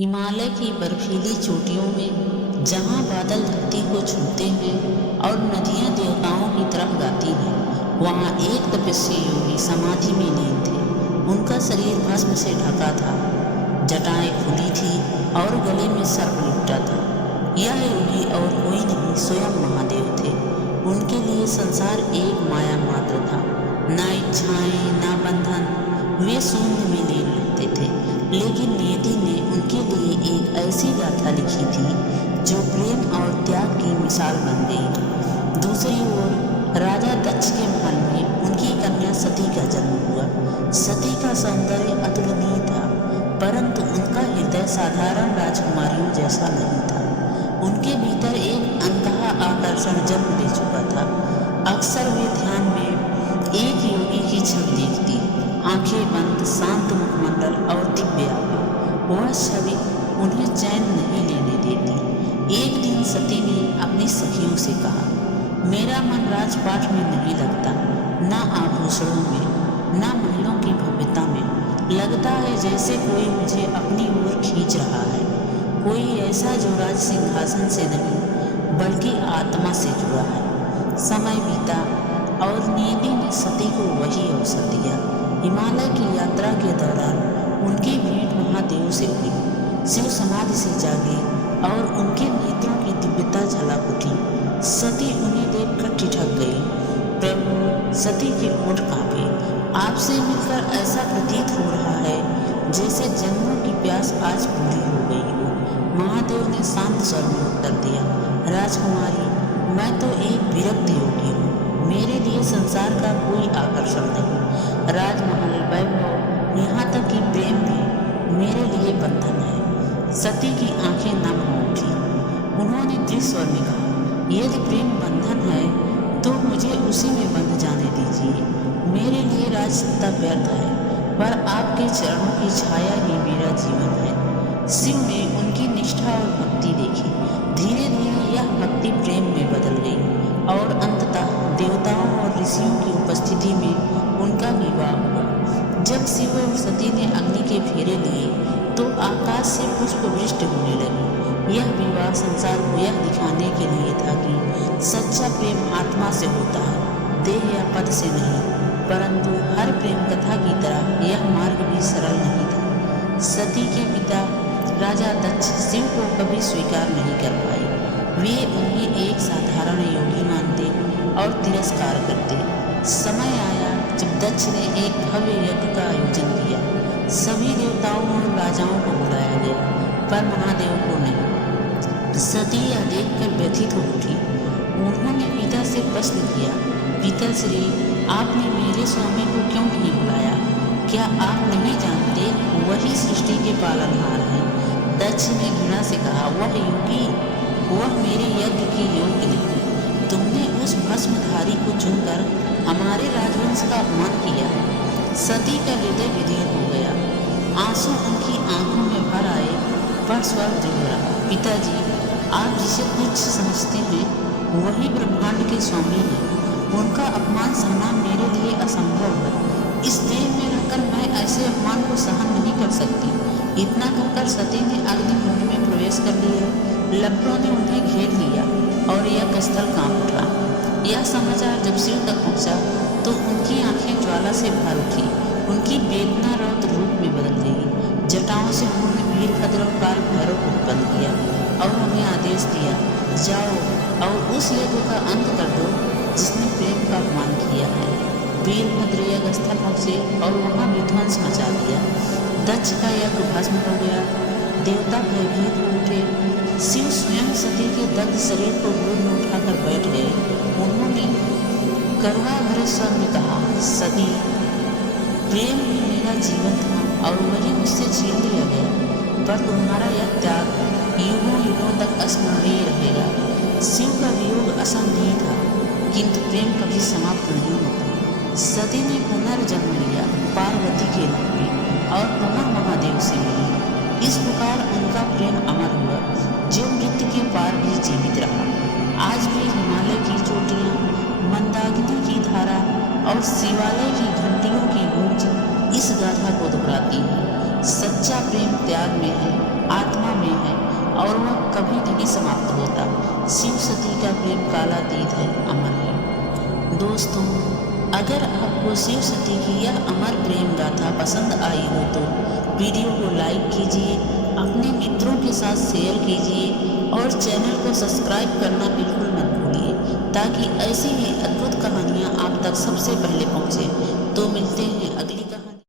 हिमालय की बर्फीली चोटियों में जहाँ बादल धरती को छूते हैं और नदियाँ देवताओं की तरफ गाती हैं, वहाँ एक तपस्वी योगी समाधि में लीन थे। उनका शरीर भस्म से ढका था, जटाएं खुली थी और गले में सर्प लिपटा था। यह योगी और कोई नहीं, स्वयं महादेव थे। उनके लिए संसार एक माया मात्र था, ना इच्छाएं ना बंधन। वे शून्य में लीन रहते थे, लेकिन नियति ने उनके लिए एक ऐसी गाथा लिखी थी जो प्रेम और त्याग की मिसाल बन गई। दूसरी ओर राजा दक्ष के महल में उनकी कन्या सती का जन्म हुआ। सती का सौंदर्य अतुलनीय था, परंतु उनका हृदय साधारण राजकुमारियों जैसा नहीं था। उनके भीतर एक अंतः आकर्षण जन्म ले चुका था। अक्सर वे ध्यान में एक योगी की छवि देखती, आंखें बंद, शांत मुखमंडल और दिव्य आभा। वह छवि उन्हें चैन नहीं लेने देती। एक दिन सती ने अपनी सखियों से कहा, मेरा मन राजपाट में नहीं लगता, ना आभूषणों में, ना महलों की भव्यता में। लगता है जैसे कोई मुझे अपनी ओर खींच रहा है, कोई ऐसा जो राज सिंहासन से नहीं बल्कि आत्मा से जुड़ा है। समय बीता और नियति ने सती को वही अवसर दिया। हिमालय की यात्रा के दौरान उनकी भेंट महादेव से हुई। शिव समाधि से जागे और उनके नेत्रों की दिव्यता झलक उठी। सती उन्हें देखकर ठिठक गई। प्रभु, सती के होंठ कांपे। आपसे मिलकर ऐसा प्रतीत हो रहा है जैसे जन्मों की प्यास आज पूरी हो गई हो। महादेव ने शांत स्वर में उत्तर दिया, राजकुमारी, मैं तो एक विरक्त योगी हूँ। मेरे लिए संसार का कोई आकर्षण नहीं। राजमहल, वैभव, यहाँ तक कि प्रेम भी मेरे लिए बंधन है। सती की आंखें नम हो उठी। उन्होंने दृढ़ स्वर में कहा, यदि प्रेम बंधन है तो मुझे उसी में बंध जाने दीजिए। मेरे लिए राज सत्ता व्यर्थ है, पर आपके चरणों की छाया ही मेरा जीवन है। शिव ने उनकी निष्ठा और भक्ति देखी। धीरे धीरे यह भक्ति प्रेम में बदल गई और अंततः देवताओं और ऋषियों की उपस्थिति में उनका विवाह हुआ। जब शिव और सती ने अग्नि के फेरे लिए तो आकाश से पुष्प वृष्टि होने लगी। यह विवाह संसार को यह दिखाने के लिए था कि सच्चा प्रेम आत्मा से होता है, देह या पद से नहीं। परंतु हर प्रेम कथा की तरह यह मार्ग भी सरल नहीं था। सती के पिता राजा दक्ष शिव को कभी स्वीकार नहीं कर पाए। वे उन्हें एक साधारण योगी मानते और तिरस्कार करते। समय आया जब दक्ष ने एक भव्य यज्ञ का आयोजन किया। सभी देवताओं और राजाओं को बुलाया गया, पर महादेव को नहीं। सती यह देखकर व्यथित हो उठी। उन्होंने पिता से प्रश्न किया, पिताश्री, आपने मेरे स्वामी को क्यों नहीं बुलाया? क्या आप नहीं जानते वही सृष्टि के पालनहार हैं? दक्ष ने घृणा से कहा, वह योगी, वह मेरे यज्ञ के योग्य नहीं। तुमने उस भस्मधारी को चुनकर हमारे राजवंश का अपमान किया। सती का हृदय विदीर्ण हो गया। आंसू उनकी आंखों में भर आए, पर स्वर दृढ़ रहा। पिताजी, आप जिसे कुछ समझते हैं वही ब्रह्मांड के स्वामी हैं। उनका अपमान सहना मेरे लिए असंभव है। इस देह में रहकर मैं ऐसे अपमान को सहन नहीं कर सकती। इतना कहकर सती ने अग्निकुंड में प्रवेश कर लिया। लपटों ने उन्हें घेर लिया और यज्ञ स्थल कांप उठा। यह समाचार जब शिव तक पहुंचा तो उनकी आंखें ज्वाला से भर उठी। उनकी वेदना रौद्र रूप में बदल गई। जटाओं से उन्होंने वीरभद्र और काल भैरव को उत्पन्न किया और उन्हें आदेश दिया, जाओ और उस यज्ञ का अंत कर दो जिसने प्रेम का अपमान किया है। वीरभद्र यज्ञ स्थल पहुंचे और वहां विध्वंस मचा दिया। दक्ष का यज्ञ भस्म हो गया। देवता भयभीत हो उठे। शिव स्वयं सती के दग्ध शरीर को गोद में उठाकर बैठ गए। उन्होंने करुणा भरे स्वर में कहा, सती, प्रेम ही मेरा जीवन था और वही मुझसे छीन लिया गया, पर तुम्हारा यह त्याग युगों युगों तक स्मरणीय रहेगा। शिव का वियोग असंभव था, किंतु प्रेम कभी समाप्त नहीं होता। सती ने पुनर्जन्म लिया पार्वती के रूप में और पुनः महादेव से मिली। इस प्रकार उनका प्रेम अमर हुआ, जो मृत्यु के पार भी जीवित रहा। आज भी हिमालय की चोटियाँ, मंदाकिनी की धारा और शिवालय की घंटियों की गूंज इस गाथा को दोहराती है। सच्चा प्रेम त्याग में है, आत्मा में है और वह कभी नहीं समाप्त होता। शिव सती का प्रेम कालातीत है, अमर है। दोस्तों, अगर आपको शिव सती की यह अमर प्रेम गाथा पसंद आई हो तो वीडियो को लाइक कीजिए, अपने मित्रों के साथ शेयर कीजिए और चैनल को सब्सक्राइब करना बिल्कुल मत भूलिए, ताकि ऐसी ही अद्भुत कहानियाँ आप तक सबसे पहले पहुँचे। तो मिलते हैं